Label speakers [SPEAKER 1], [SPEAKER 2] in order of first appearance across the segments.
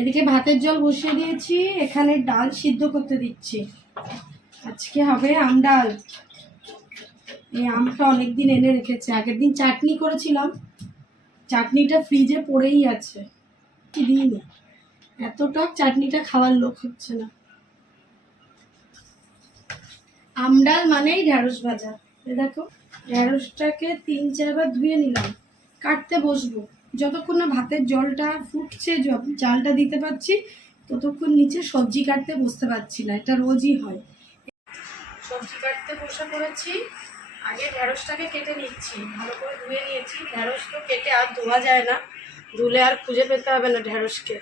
[SPEAKER 1] এদিকে ভাতের জল বসিয়ে দিয়েছি, এখানে ডাল সিদ্ধ করতে দিচ্ছি। আজকে হবে আম ডাল। এই আমটা অনেক দিন এনে রেখেছে। আগের দিন চাটনি করেছিলাম। চাটনিটা ফ্রিজে পড়েই আছে। কি দিইনি এত টক চাটনিটা খাওয়ার লোক হচ্ছে না। আমডাল মানেই ঢ্যাঁড়স ভাজা। দেখো, ঢ্যাঁড়সটাকে তিন চারবার ধুয়ে নিলাম। কাটতে বসবো। যতক্ষণ না ভাতের জলটা ফুটছে চালটা দিতে পারছি, ততক্ষণ নিচে সবজি কাটতে বসতে পারছি না, এটা রোজই হয়। সবজি কাটতে বসে পড়েছি, আগে ঢ্যাঁড়সটাকে কেটে নিচ্ছি, ভালো করে ধুয়ে নিয়েছি। ঢ্যাঁড়স তো কেটে আর ধোয়া যায় না, ধুলে আর খুঁজে পেতে হবে না ঢ্যাঁড়সকে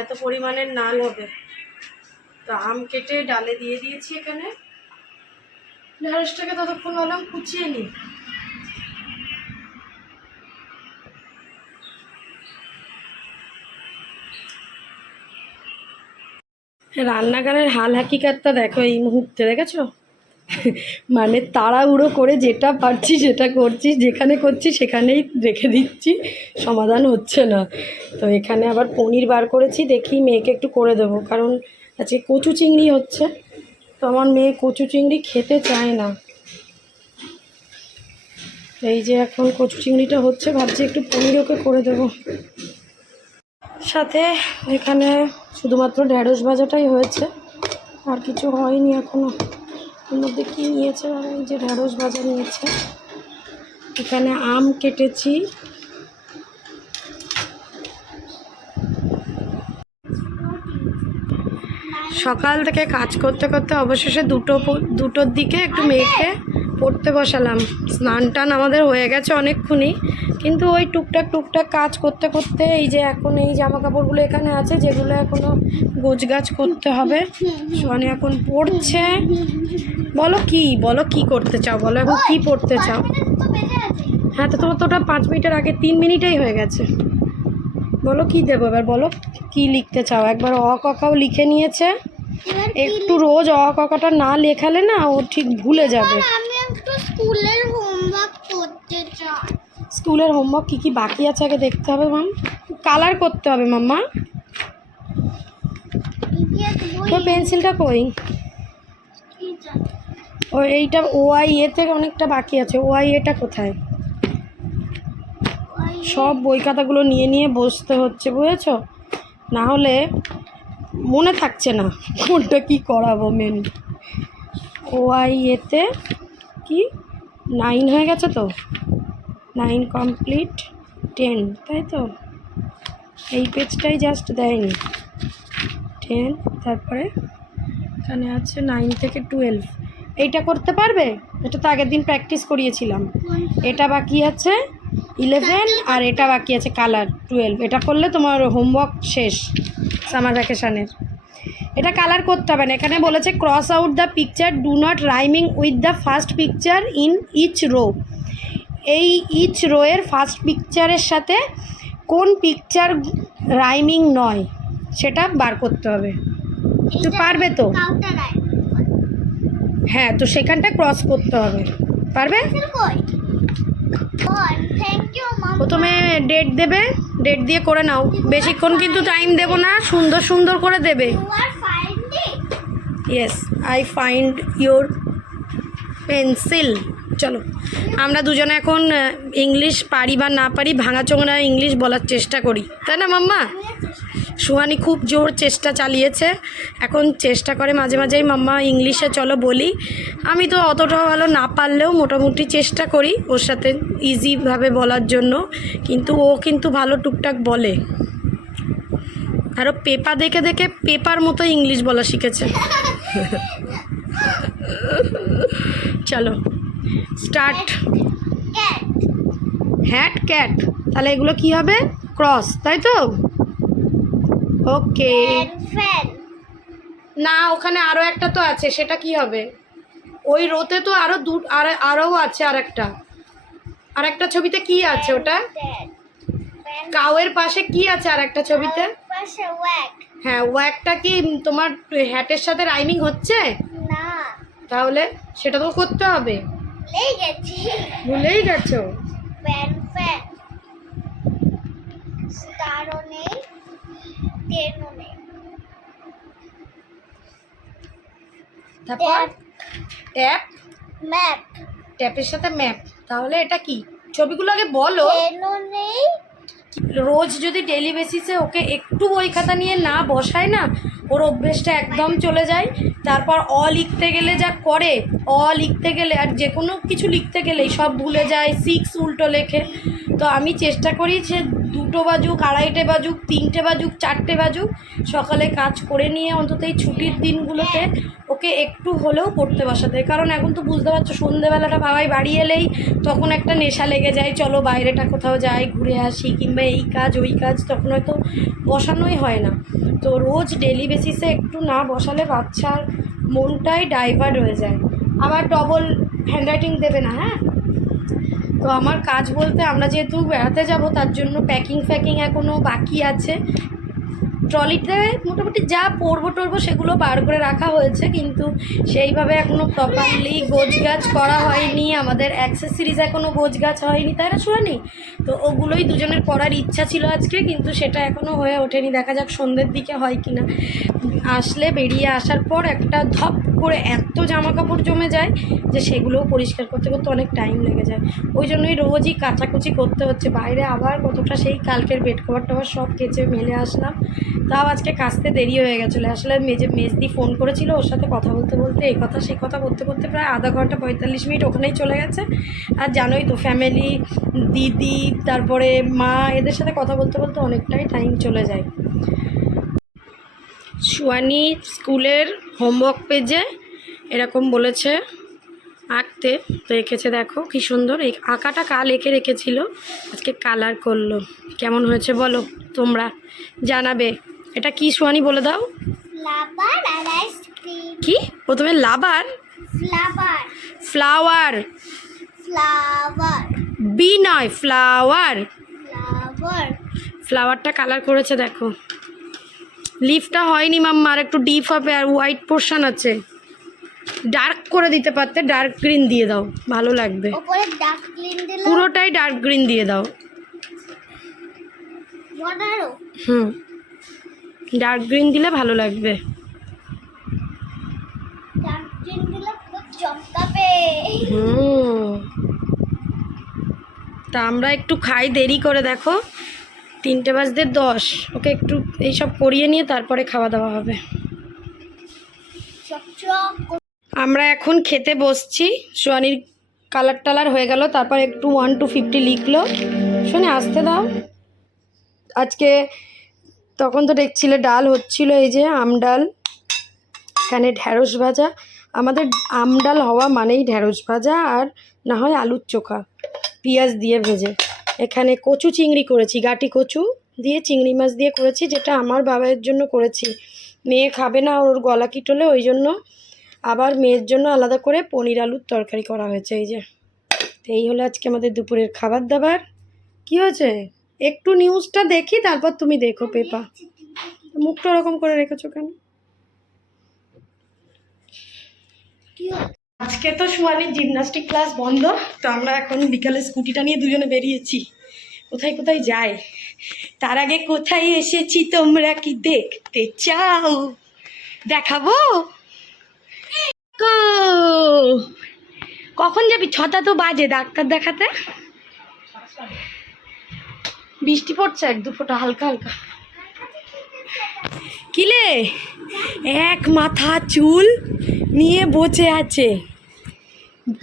[SPEAKER 1] এত পরিমাণের নাল হবে। তো আম কেটে ডালে দিয়ে দিয়েছি এখানে। ঢ্যাঁড়সটাকে ততক্ষণ ভাবলাম কুচিয়ে নিই। রান্নাঘরের হাল হাকিকাতটা দেখো এই মুহূর্তে, দেখেছ? মানে তাড়াহুড়ো করে যেটা পারছি সেটা করছি, যেখানে করছি সেখানেই রেখে দিচ্ছি, সমাধান হচ্ছে না। তো এখানে আবার পনির বার করেছি, দেখি মেয়েকে একটু করে দেবো, কারণ আজকে কচু চিংড়ি হচ্ছে, তো আমার মেয়ে কচু চিংড়ি খেতে চায় না। এই যে এখন কচু চিংড়িটা হচ্ছে, ভাবছি একটু পনির ওকে করে দেবো। সাথে এখানে শুধুমাত্র ঢ্যাঁড়স ভাজাটাই হয়েছে। আর কিছু হয়নি এখনও। এর মধ্যে কী নিয়েছে এই যে ঢ্যাঁড়স ভাজা নিয়েছে। এখানে আম কেটেছি। সকাল থেকে কাজ করতে করতে অবশেষে দুটো দুটোর দিকে একটু মেয়েকে পড়তে বসালাম। স্নান টান আমাদের হয়ে গেছে অনেকক্ষণই। কিন্তু ওই টুকটাক টুকটাক কাজ করতে করতে এই যে এখন এই জামা কাপড়গুলো এখানে আছে যেগুলো এখনও গোছগাছ করতে হবে। সোয়ানি এখন পড়ছে। বলো কি বলো কি করতে চাও? বলো এখন কি পড়তে চাও? হ্যাঁ তো তোমার তো ওটা পাঁচ মিনিটের আগে তিন মিনিটেই হয়ে গেছে। বলো কি দেবো এবার বলো কি লিখতে চাও? একবার অ ককাও লিখে নিয়েছে। একটু রোজ অ ককাটা না লেখালে না ও ঠিক ভুলে যাবে।
[SPEAKER 2] একটু স্কুলের হোমওয়ার্ক করতে চাই।
[SPEAKER 1] স্কুলের হোমওয়ার্ক কী কী বাকি আছে আগে দেখতে হবে মাম কালার করতে হবে মাম্মা তোর পেন্সিলটা কই? ও এইটা ও আই এ থেকে অনেকটা বাকি আছে। ও আই এটা কোথায়? সব বই খাতাগুলো নিয়ে নিয়ে বসতে হচ্ছে বুঝেছ? না হলে মনে থাকছে না কোনটা কি করাবো মেন ওয়াই এতে কি? নাইন হয়ে গেছে তো? নাইন কমপ্লিট টেন তাই তো? এই পেজটাই জাস্ট দেয়নি। টেন তারপরে? এখানে আছে নাইন থেকে টুয়েলভ এইটা করতে পারবে? এটা তো আগের দিন প্র্যাকটিস করিয়েছিলাম। এটা বাকি আছে ইলেভেন আর এটা বাকি আছে কালার টুয়েলভ এটা করলে তোমার হোমওয়ার্ক শেষ সামার ভ্যাকেশানের এটা কালার করতে হবে না। এখানে বলেছে cross out the picture do not rhyming with the first picture in each row এই ইচ রোয়ের ফার্স্ট পিকচারের সাথে কোন পিকচার রাইমিং নয় সেটা বার করতে হবে। তো পারবে তো? হ্যাঁ তো সেখানটা ক্রস করতে হবে। পারবে? প্রথমে ডেট দেবে ডেট দিয়ে করে নাও। বেশিক্ষণ কিন্তু টাইম দেবো না সুন্দর সুন্দর করে দেবে। Yes I find your pencil চলো আমরা দুজনে এখন ইংলিশ পারি বা না পারি ভাঙাচোঙা ইংলিশ বলার চেষ্টা করি। তাই না মাম্মা? সুহানি খুব জোর চেষ্টা চালিয়েছে। এখন চেষ্টা করে মাঝে মাঝেই মাম্মা ইংলিশে চলো বলি। আমি তো অতটা ভালো না পারলেও মোটামুটি চেষ্টা করি ওর সাথে ইজিভাবে বলার জন্য। কিন্তু ও কিন্তু ভালো টুকটাক বলে। আরও পেপার দেখে দেখে পেপার মতো ইংলিশ বলা শিখেছে। চলো স্টার্ট হ্যাট ক্যাট তাহলে এগুলো কি হবে? ক্রস তাই তো? ওকে না ওখানে আরও একটা তো আছে সেটা কি হবে? ওই রোতে তো আরও দু আর আরও আছে আর একটা আর একটা ছবিতে কি আছে ওটা? কাউয়ের পাশে কি আছে আর একটা ছবিতে হ্যাঁ ওয়াকটা কি তোমার হ্যাটের সাথে রাইমিং হচ্ছে?
[SPEAKER 2] না।
[SPEAKER 1] তাহলে সেটা তো করতে হবে।
[SPEAKER 2] লেগে গেছি।
[SPEAKER 1] ভুলেই গেছো।
[SPEAKER 2] তেল মনে
[SPEAKER 1] তারপর ট্যাপ
[SPEAKER 2] ম্যাপ
[SPEAKER 1] ট্যাপের সাথে ম্যাপ তাহলে এটা কি? ছবিগুলো আগে বলো।
[SPEAKER 2] নেই
[SPEAKER 1] রোজ যদি ডেলি বেসিসে ওকে একটু বই খাতা নিয়ে না বসায় না ওর অভ্যেসটা একদম চলে যায়। তারপর অ লিখতে গেলে যা করে অ লিখতে গেলে আর যে কোনো কিছু লিখতে গেলেই সব ভুলে যায় সিক্স উল্টো লেখে। তো আমি চেষ্টা করি যে দুটো বাজুক, আড়াইটে বাজুক, তিনটে বাজুক, চারটে বাজুক, সকালে কাজ করে নিয়ে অন্তত এই ছুটির দিনগুলোতে ওকে একটু হলেও পড়তে বসাতে। কারণ এখন তো বুঝতে পারছ, সন্ধেবেলাটা বাবাই বাড়ি এলেই তখন একটা নেশা লেগে যায়, চলো বাইরেটা কোথাও যাই, ঘুরে আসি, কিংবা এই কাজ, ওই কাজ, তখন হয়তো বসানোই হয় না। তো রোজ ডেলি বেসিসে একটু না বসালে বাচ্চার মনটাই ডাইভার্ট হয়ে যায়। আবার ডবল হ্যান্ডরাইটিং দেবে না হ্যাঁ? তো আমার কাজ বলতে আমরা যেহেতু বেড়াতে যাব, তার জন্য প্যাকিং ফ্যাকিং এখনও বাকি আছে। ট্রলিতে মোটামুটি যা পরবো টরবো সেগুলো বার করে রাখা হয়েছে, কিন্তু সেইভাবে এখনও প্রপারলি গোছগাছ করা হয়নি। আমাদের অ্যাক্সেসরিজ এখনও গোছগাছ হয়নি, তাই না শুনি তো ওগুলোই দুজনের করার ইচ্ছা ছিল আজকে, কিন্তু সেটা এখনও হয়ে ওঠেনি। দেখা যাক সন্ধ্যের দিকে হয় কি না আসলে বেরিয়ে আসার পর একটা ধপ করে এত জামা কাপড় জমে যায় যে সেগুলোও পরিষ্কার করতে করতে অনেক টাইম লেগে যায়। ওই জন্যই রোজই কাচাকুচি করতে হচ্ছে। বাইরে আবার কতটা সেই কালকের বেড কভার টভার সব কেচে মেলে আসলাম। তাও আজকে কাচতে দেরি হয়ে গেছিল। আসলে মেজে মেজদি ফোন করেছিল ওর সাথে কথা বলতে বলতে এই কথা সেই কথা করতে করতে প্রায় আধা ঘণ্টা পঁয়তাল্লিশ মিনিট ওখানেই চলে গেছে। আর জানোই তো ফ্যামিলি দিদি, তারপরে মা, এদের সাথে কথা বলতে বলতে অনেকটাই টাইম চলে যায়। সুয়ানি স্কুলের হোমওয়ার্ক পেজে এরকম বলেছে আঁকতে। তো এঁকেছে দেখো কি সুন্দর। এই আঁকাটা কাল এঁকে রেখেছিল। আজকে কালার করল। কেমন হয়েছে বলো? তোমরা জানাবে। এটা কি সোয়ানি বলে দাও? কি? প্রথমে লাবার ফ্লাওয়ার বি নয় ফ্লাওয়ার ফ্লাওয়ারটা কালার করেছে দেখো। লিফটা হয়নি মাম্মা আর একটু ডিপ হবে আর হোয়াইট পোর্শন আছে। ডার্ক করে দিতে পারতে ডার্ক গ্রিন দিয়ে দাও ভালো লাগবে। পুরোটাই ডার্ক গ্রিন দিয়ে দাও। হুম। ডার্ক গ্রিন দিলে ভালো লাগবে। হুম। তা আমরা একটু খাই দেরি করে দেখো। তিনটে বাজতে দশ। ওকে একটু এইসব করিয়ে নিয়ে তারপরে খাওয়া দাওয়া হবে। আমরা এখন খেতে বসছি। সোয়ানির কালার টালার হয়ে গেল তারপর একটু ওয়ান টু ফিফটি লিখলো। শুনে আসতে দাও। আজকে তখন তো দেখছিলে ডাল হচ্ছিল এই যে আম ডাল এখানে ঢ্যাঁড়স ভাজা। আমাদের আম ডাল হওয়া মানেই ঢ্যাঁড়স ভাজা আর না হয় আলুর চোখা পেঁয়াজ দিয়ে ভেজে। এখানে কচু চিংড়ি করেছি, গাটি কচু দিয়ে চিংড়ি মাছ দিয়ে করেছি, যেটা আমার বাবার জন্য করেছি। মেয়ে খাবে না ওর গলা কিটলে, ওই জন্য আবার মেয়ের জন্য আলাদা করে পনির আলুর তরকারি করা হয়েছে, এই যে। তো এই হলো আজকে আমাদের দুপুরের খাবার দাবার। কি হয়েছে? একটু নিউজটা দেখি, তারপর তুমি দেখো পেপা মুখটা ওরকম করে রেখেছো কেন? আজকে তো সুয়ানির জিমনাস্টিক ক্লাস বন্ধ, তো আমরা এখন বিকালে স্কুটিটা নিয়ে দুজনে বেরিয়েছি। কোথায় কোথায় যাই তার আগে কোথায় এসেছি তোমরা কি দেখতে চাও? দেখাবো? কখন যাবি? ছটা তো বাজে ডাক্তার দেখাতে। বৃষ্টি পড়ছে এক দু ফোঁটা, হালকা হালকা। কিলে এক মাথা চুল নিয়ে বসে আছে।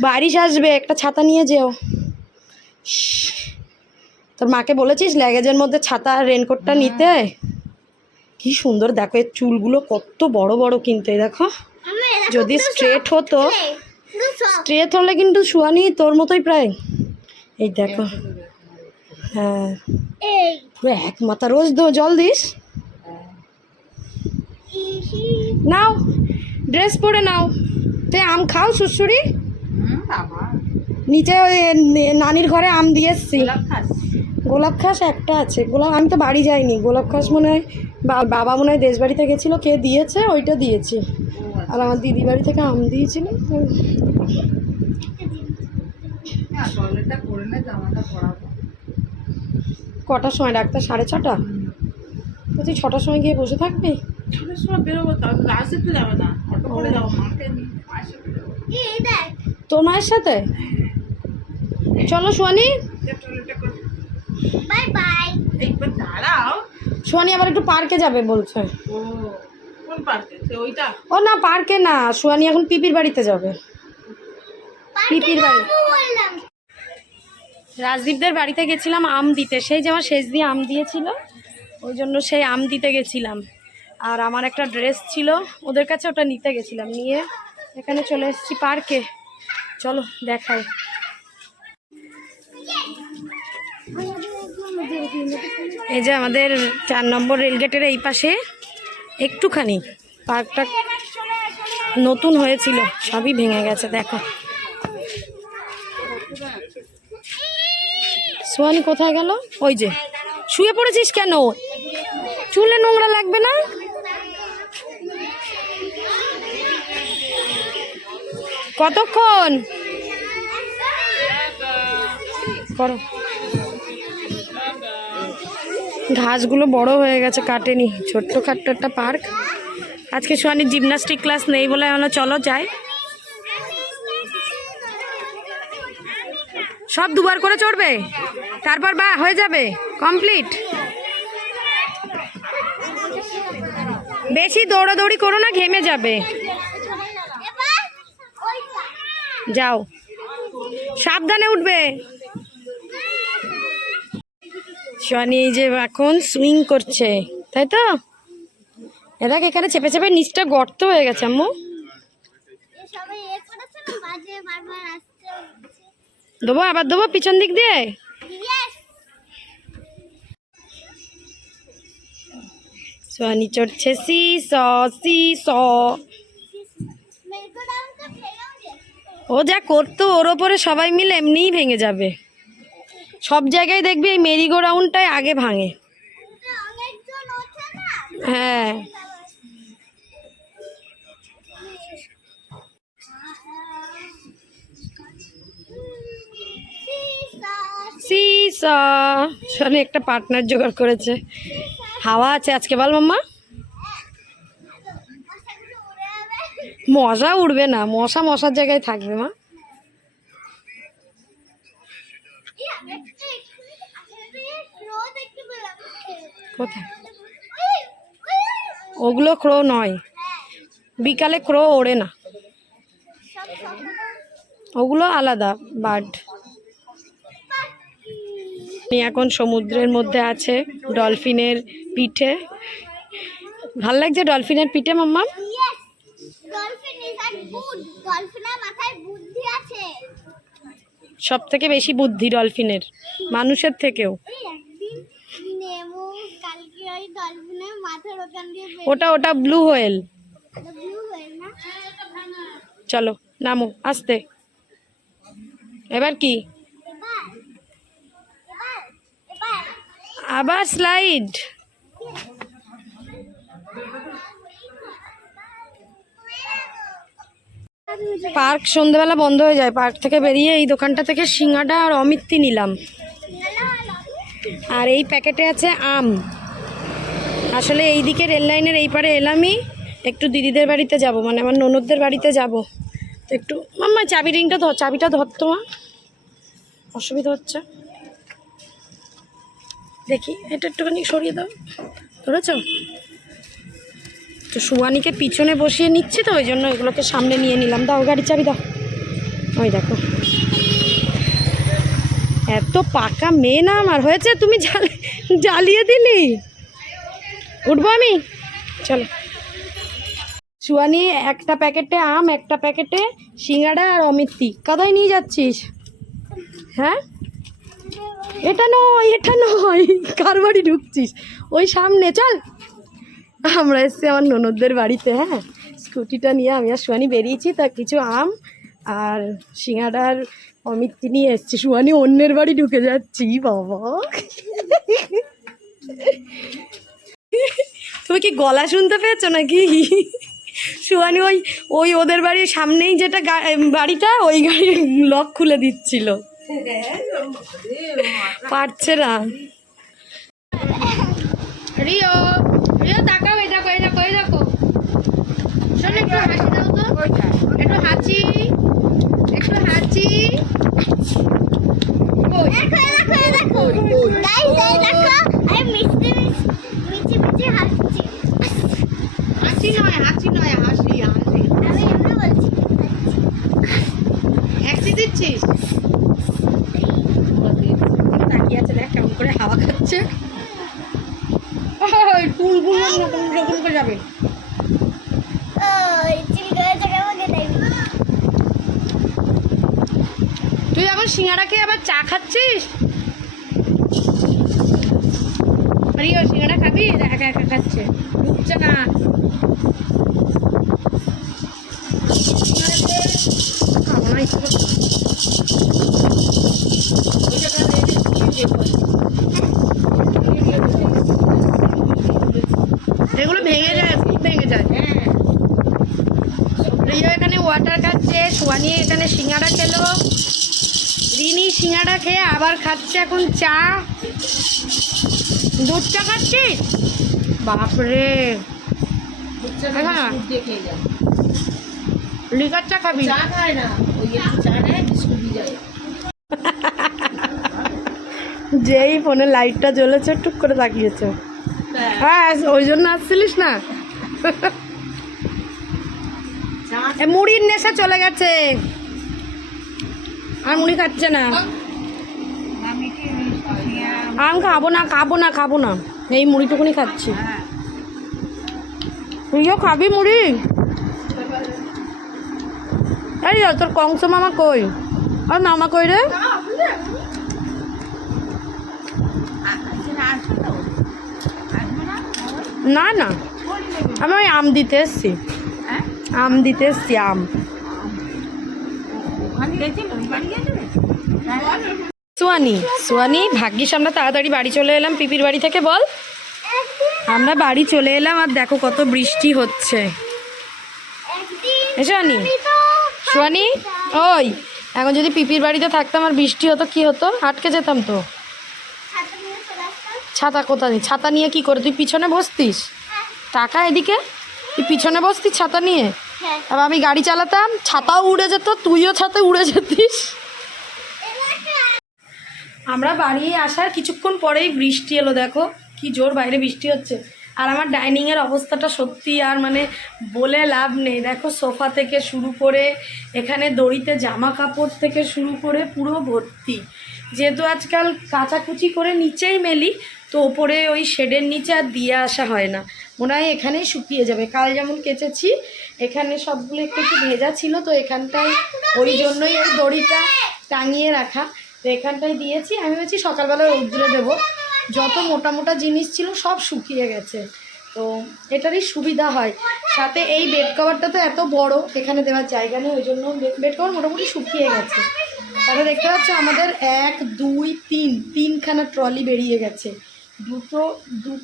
[SPEAKER 1] বারিশ আসবে, একটা ছাতা নিয়ে যেও। তোর মাকে বলেছিস ল্যাগেজের মধ্যে ছাতা আর রেনকোটটা নিতে? কি সুন্দর দেখো এর চুলগুলো কত বড় বড় কিন্তু এই দেখো। যদি স্ট্রেট হতো স্ট্রেট হলে কিন্তু শুয়ানি তোর মতোই প্রায়। এই দেখো। হ্যাঁ। পুরো এক মাথা রোজ দো জল দিস। নাও ড্রেস পরে নাও। তে আম খাও সুসুরি নিচে ওই নানির ঘরে আম দিয়ে এসছি। গোলাপ খাস একটা আছে। গোলাপ আমি তো বাড়ি যাইনি। গোলাপ খাস মনে হয় বা- বাবা মনে হয় দেশ বাড়িতে গেছিল কে দিয়েছে ওইটা দিয়েছি। আর আমার দিদি বাড়ি থেকে আম দিয়েছিল কটার সময়? ডাক্তার সাড়ে ছটা? তো তুই ছটার সময় গিয়ে বসে থাকবি?
[SPEAKER 3] মায়ের সাথে
[SPEAKER 1] তোর মায়ের সাথে? চলো সোয়ানি।
[SPEAKER 2] বাই বাই
[SPEAKER 3] দাঁড়াও।
[SPEAKER 1] সোয়ানি আবার একটু পার্কে যাবে বলছে।
[SPEAKER 3] ও কোন পার্কে? ওইটা?
[SPEAKER 1] ও না পার্কে না। সোয়ানি এখন পিপির বাড়িতে যাবে। পিপির বাড়ি। রাজদীপদের বাড়িতে গেছিলাম আম দিতে। সেই যে আমার শেষ দিয়ে আম দিয়েছিল ওই জন্য সেই আম দিতে গেছিলাম। আর আমার একটা ড্রেস ছিল ওদের কাছে ওটা নিতে গেছিলাম। নিয়ে এখানে চলে এসেছি পার্কে। চলো দেখাই। এই যে আমাদের চার নম্বর রেলগেটের এই পাশে একটুখানি পার্কটা নতুন হয়েছিল, সবই ভেঙে গেছে, দেখো। সোয়ানি কোথায় গেল? ওই যে। শুয়ে পড়েছিস কেন? চুলে নোংরা লাগবে না? কতক্ষণ? করো। ঘাসগুলো বড় হয়ে গেছে, কাটেনি। ছোট্ট খাট্ট একটা পার্ক। আজকে সোয়ানির জিমনাস্টিক ক্লাস নেই বলে আমরা চলো, যাই। সব দুবার করে চড়বে? তারপর বা, হয়ে যাবে? কমপ্লিট? বেশি দৌড়াদৌড়ি করো না, ঘেমে যাবে। যাও। সাবধানে উঠবে। সোয়ানি এই যে এখন সুইং করছে, তাই তো? এরা এখানে চেপে চেপে নিচটা গর্ত হয়ে গেছে, আম্মু। দেবো, আবার দেবো পিছন দিক দিয়ে? সোয়ানি চড়ছে, সি, স সি, স। ও যা করতো, ওর ওপরে সবাই মিলে এমনিই ভেঙে যাবে। সব জায়গায় দেখবি এই মেরিগো রাউন্ডটাই আগে ভাঙে। হ্যাঁ। একটা পার্টনার জোগাড় করেছে। হাওয়া আছে আজকে বল মাম্মা। মশা উড়বে না, মশা মশার জায়গায় থাকবে মা। কোথায়? ওগুলো ক্রো নয়। বিকালে ক্রো ওড়ে না। ওগুলো আলাদা বার্ড এখন সমুদ্রের মধ্যে আছে, ডলফিনের পিঠে। ভালো লাগছে ডলফিনের পিঠে, মাম্মা? সব থেকে বেশি বুদ্ধি ডলফিনের, মানুষের থেকেও
[SPEAKER 2] এই একদিন নেমু কালকে ওই ডলফিনের মাথার ওখান দিয়ে
[SPEAKER 1] ওটা ওটা ব্লু হোয়েল
[SPEAKER 2] হয়ে
[SPEAKER 1] চলো নামো আস্তে। এবার কি? আবার স্লাইড পার্ক সন্ধেবেলা বন্ধ হয়ে যায়। পার্ক থেকে বেরিয়ে এই দোকানটা থেকে সিঙ্গাটা আর অমিত্তি নিলাম। আর এই প্যাকেটে আছে আম। আসলে এই দিকে রেল লাইনের এই পারে এলামই। একটু দিদিদের বাড়িতে যাব মানে আমার ননদদের বাড়িতে যাব। তো একটু মাম্মা, চাবি রিংটা ধর, চাবিটা ধর তো, মা। অসুবিধা হচ্ছে। দেখি, এটা একটুখানি সরিয়ে দাও। ধরেছ? তো সুয়ানিকে পিছনে বসিয়ে নিচ্ছি তো, ওই জন্য এগুলোকে সামনে নিয়ে নিলাম। দাও, গাড়ির চাবি দাও। ওই দেখো। এত পাকা মেয়ে না আমার, হয়েছে তুমি জ্বাল জ্বালিয়ে দিলি? উঠবো আমি? চলো। সুয়ানি একটা প্যাকেটে আম, একটা প্যাকেটে সিঙ্গাড়া আর অমিত্তি কাদায় নিয়ে যাচ্ছিস? হ্যাঁ? এটা নয় এটা নয়। কার বাড়ি ঢুকছিস? ওই সামনে, চল। আমরা এসছি আমার ননদদের বাড়িতে হ্যাঁ? স্কুটিটা নিয়ে আমি আর সুয়ানি বেরিয়েছি, তা কিছু আম আর সিঙ্গাড়ার অমিত্তি নিয়ে এসছি। সুয়ানি অন্যের বাড়ি ঢুকে যাচ্ছি, বাবা। তুমি কি গলা শুনতে পেয়েছ নাকি? সুহানি ওই ওই ওদের বাড়ির সামনেই যেটা বাড়িটা ওই গাড়ির লক খুলে দিচ্ছিল। পারছে না। রিও রিও তাকাও এই দেখো এই দেখো এই দেখো। শোন একটু হাসি দাও তো। একটু
[SPEAKER 2] হাঁচি একটু হাঁচি দেখো দেখো।
[SPEAKER 1] দেখো
[SPEAKER 2] দেখো
[SPEAKER 1] হাসি নয় হাসি নয় হাসি হাসি। দিচ্ছিস? দেখ করে হাওয়া খাচ্ছে। যাবে। তুই এখন সিঙ্গারা খেয়ে আবার চা খাচ্ছিস? একা একা খাচ্ছে। ঢুকছে না। এগুলো ভেঙে যায় খুব ভেঙে যায়। রিও এখানে ওয়াটার খাচ্ছে সোয়ানি এখানে সিঙ্গারা খেলো। রিনি সিঙ্গারা খেয়ে আবার খাচ্ছে এখন চা। দুধ চা খাচ্ছিস? বাপরে। হ্যাঁ। লিকার চা খাবি?
[SPEAKER 3] চা খায় না ওই চা নেয় বিস্কুট যায়।
[SPEAKER 1] যেই ফোনে লাইটটা জ্বলেছে টুক করে তাকিয়েছে। হ্যাঁ। ওই জন্য আসছিলিস না? মুড়ির নেশা চলে গেছে। আর মুড়ি খাচ্ছে না।
[SPEAKER 3] আম
[SPEAKER 1] খাব না খাব না খাব না। এই মুড়িটুকুনি খাচ্ছি। তুইও খাবি মুড়ি? এই রে, তোর কংস মামা কই? আর মামা কই রে? না না। আমি ওই আম দিতে এসছি। আম দিতে এসছি আম। সোয়ানি। সোয়ানি ভাগ্যিস আমরা তাড়াতাড়ি বাড়ি চলে এলাম। পিপির বাড়ি থেকে বল। আমরা বাড়ি চলে এলাম আর দেখো কত বৃষ্টি হচ্ছে। সোয়ানি সোয়ানি ওই এখন যদি পিপির বাড়িতে থাকতাম আর বৃষ্টি হতো কি হতো? আটকে যেতাম তো।
[SPEAKER 2] ছাতা চলে আসতাম
[SPEAKER 1] ছাতা কোথায় ছাতা নিয়ে কি করে? তুই পিছনে বসতিস? টাকা এদিকে? তুই পিছনে বসতিস ছাতা নিয়ে?
[SPEAKER 2] হ্যাঁ।
[SPEAKER 1] আমি গাড়ি চালাতাম ছাতাও উড়ে যেত তুইও ছাতে উড়ে যেতিস। আমরা বাড়ি আসার কিছুক্ষণ পরেই বৃষ্টি এলো, দেখো। কি জোর বাইরে বৃষ্টি হচ্ছে। আর আমার ডাইনিংয়ের অবস্থাটা সত্যি আর মানে বলে লাভ নেই। দেখো, সোফা থেকে শুরু করে, এখানে দড়িতে জামা কাপড় থেকে শুরু করে পুরো ভর্তি। যেহেতু আজকাল কাচাকুচি করে নিচেই মেলি, তো ওপরে ওই শেডের নিচে আর দিয়ে আসা হয় না। মনে হয় এখানেই শুকিয়ে যাবে। কাল যেমন কেচেছি, এখানে সবগুলো একটু একটু ভেজা ছিল, তো এখানটায় ওই জন্যই ওই দড়িটা টাঙিয়ে রাখা। তো এখানটায় দিয়েছি। আমি ভেবেছি সকালবেলা রৌদ্রে দেবো। যত মোটা মোটা জিনিস ছিল সব শুকিয়ে গেছে। তো এটারই সুবিধা হয়। সাথে এই বেড কভারটা তো এত বড়, এখানে দেওয়ার জায়গা নেই, ওই জন্য বেড কভার মোটামুটি শুকিয়ে গেছে। তাহলে দেখতে পাচ্ছ আমাদের এক, দুই, তিন, তিনখানা ট্রলি বেরিয়ে গেছে। দুটো, দু-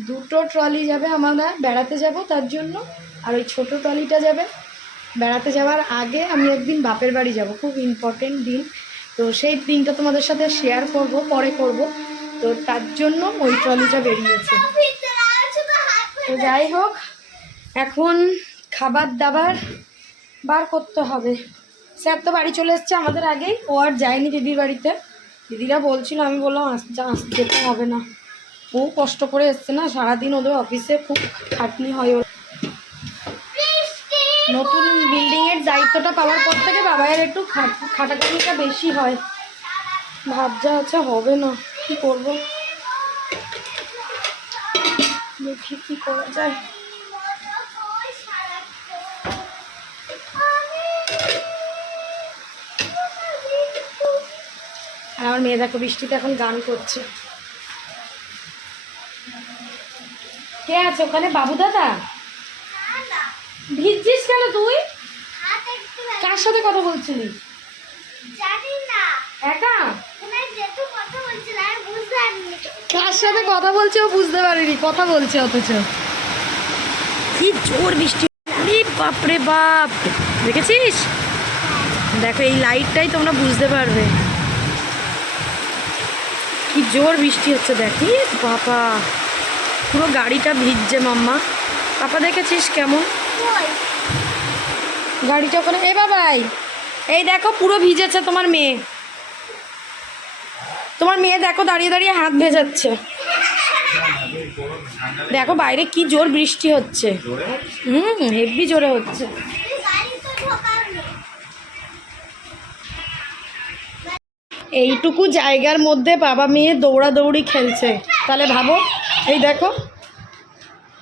[SPEAKER 1] দুটো ট্রলি যাবে আমরা বেড়াতে যাব তার জন্য, আর ওই ছোটো ট্রলিটা যাবে। বেড়াতে যাওয়ার আগে আমি একদিন বাপের বাড়ি যাব, খুব ইম্পর্টেন্ট দিন। তো সেই দিনটা তোমাদের সাথে শেয়ার করব, পরে করব। তো তার জন্য ওই ট্রলিটা বেরিয়েছে। তো যাই হোক, এখন খাবার দাবার বার করতে হবে। স্যার তো বাড়ি চলে এসছে আমাদের আগেই, ও আর যায়নি দিদির বাড়িতে। দিদিরা বলছিল, আমি বললাম আসতে আসতে যেতে হবে না। ও কষ্ট করে এসছে না, সারাদিন ওদের অফিসে খুব খাটনি হয় ওর নতুন বিল্ডিংয়ের দায়িত্বটা পাওয়ার পর থেকে বাবাইয়ের একটু খাট- খাটাখাটনিটা বেশি হয়। ভাবজা আছে হবে না, কি করব? দেখি কি করা যায়। আর আমার মেয়ে দেখো, বৃষ্টিতে এখন গান করছে। কে আছে ওখানে? বাবু দাদা? ভিজছিস কেন তুই? কার সাথে কথা বলছিলি?
[SPEAKER 2] জানি না।
[SPEAKER 1] একা?
[SPEAKER 2] পারিনি।
[SPEAKER 1] কার সাথে কথা বলছে ও বুঝতে পারিনি কথা বলছে অথচ। কি জোর বৃষ্টি। আরে বাপরে বাপ। দেখেছিস? দেখো এই লাইটটাই তোমরা বুঝতে পারবে। কি জোর বৃষ্টি হচ্ছে দেখি। বাবা পুরো গাড়িটা ভিজছে মাম্মা। পাপা দেখেছিস কেমন? গাড়িটা ওখানে এ বাবাই, এই দেখো পুরো ভিজেছে তোমার মেয়ে। তোমার মেয়ে দেখো দাঁড়িয়ে দাঁড়িয়ে হাত ভেজাচ্ছে। দেখো বাইরে কি জোর বৃষ্টি হচ্ছে। হুম, হেভি জোরে হচ্ছে।
[SPEAKER 2] গাড়ি
[SPEAKER 1] এইটুকু জায়গার মধ্যে বাবা মেয়ে দৌড়াদৌড়ি খেলছে। তাহলে ভাবো, এই দেখো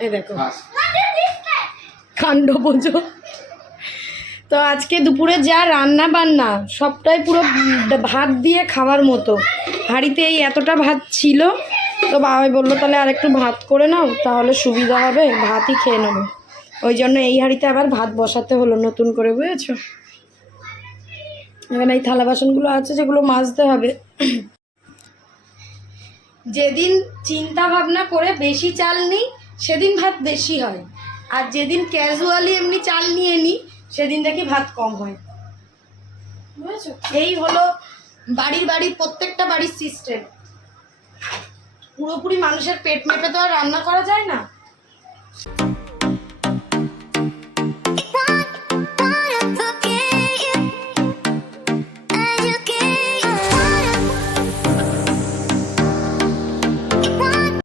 [SPEAKER 1] এই দেখো। কাণ্ড বোঝো। তো আজকে দুপুরে যা রান্না বান্না, সবটাই পুরো ভাত দিয়ে খাওয়ার মতো। হাঁড়িতে এই এতটা ভাত ছিল, তো বাবাই বলল, তাহলে আর একটু ভাত করে নাও, তাহলে সুবিধা হবে, ভাতই খেয়ে নেব। ওই জন্য এই হাঁড়িতে আবার ভাত বসাতে হলো নতুন করে, বুঝেছ? এখানে এই থালা বাসনগুলো আছে যেগুলো মাজতে হবে। যেদিন চিন্তা ভাবনা করে বেশি চাল নিই, সেদিন ভাত বেশি হয়। আর যেদিন ক্যাজুয়ালি এমনি চাল নিয়ে নিই সেদিন দেখি ভাত কম হয়। বুঝেছ? এই হলো বাড়ির বাড়ির প্রত্যেকটা বাড়ির সিস্টেম পুরোপুরি মানুষের পেট মেপে তো আর রান্না করা যায় না।